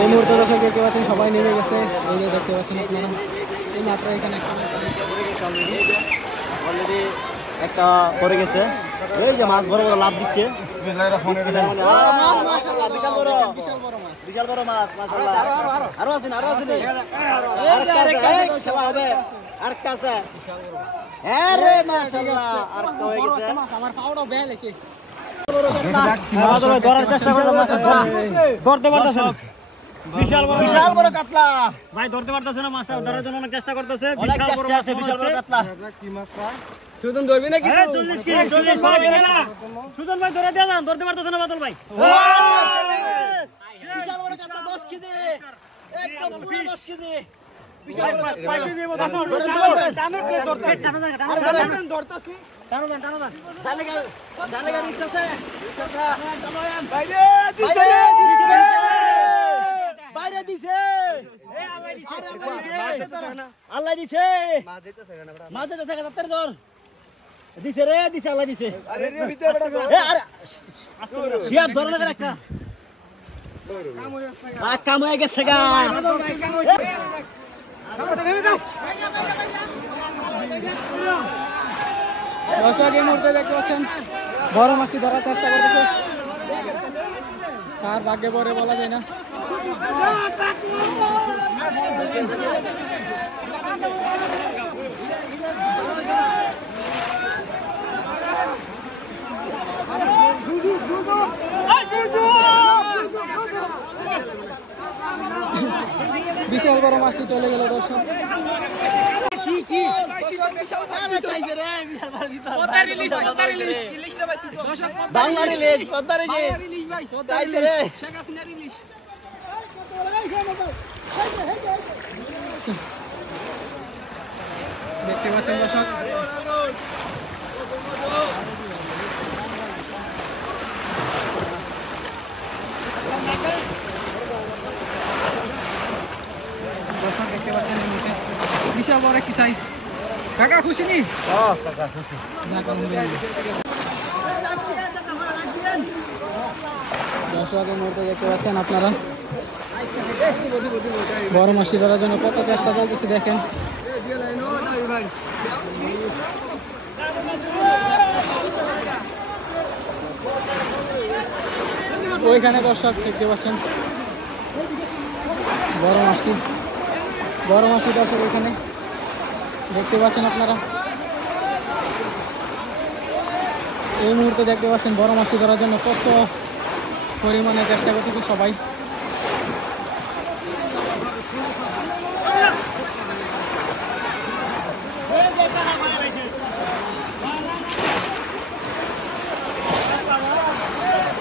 এই মুহূর্তে দর্শক দেখতে পাচ্ছেন সবাই নেমে গেছে। এই যে দেখতে পাচ্ছেন আপনারা এই মাত্র এখানে অলরেডি একটা পড়ে গেছে। এই যে মাছ বড় বড় লাভ দিচ্ছে। বিশাল বড় মাছ মাশাআল্লাহ। আরো আছেন খেলা হবে আর কাছে। আরে মাশাআল্লাহ আর হয়ে গেছে। আমার পাউডার বেল এসে ধরার চেষ্টা করতে ধরতে পারতেছে না। বিশাল বড় কাতলা ভাই ধরতে পারতেছে না। মাছটা ধরার জন্য অনেক চেষ্টা করতেছে। বিশাল বড় কাতলা। কি মাছ পায়? সুজন ধরবি নাকি? 40 ভাই দিবে না। সুজন ভাই ধরে দেন, ধরতে পারতেছে না বাদল ভাই। বিশাল বড় কাতলা 10 কেজি। একদম পুরো 10 কেজি। বিশাল বড় কাতলা। পাইছি দিব ধরতে। ধরতাছি। টানো দেন। ডালে গাড়ি উঠছে। বাইরে দিছে। আল্লাহ দিছে। মাছ দিতেছে না তার ধর। দিছে রে দিছে আল্লাহ দিছে। আরে রে ভিতরে বড় ধর। আরে শিয়াব ধরে না একটা। কাম হয়ে গেছে গা। দর্শক এই মুহূর্তে দেখতে পাচ্ছেন বড় মাছটি ধরার চেষ্টা করতেছে। কার ভাগ্যে পড়ে বলা যায় না। বিশাল বড় মাছটি চলে গেল দর্শক। দেখতে পাচ্ছেন দর্শক দেখতে পাচ্ছেন বিশাল বড় কি সাইজ। কাকা খুশি নি? কাকা খুশি। দর্শকের মুহূর্তে দেখতে পাচ্ছেন আপনারা বড় মাছটি ধরার জন্য কত চেষ্টা চলতেছে দেখেন। ওইখানে দর্শক দেখতে পাচ্ছেন বড় মাছটি দর্শক এখানে দেখতে পাচ্ছেন আপনারা। এই মুহূর্তে দেখতে পাচ্ছেন বড় মাছটি ধরার জন্য কত পরিমাণে চেষ্টা করতেছে সবাই।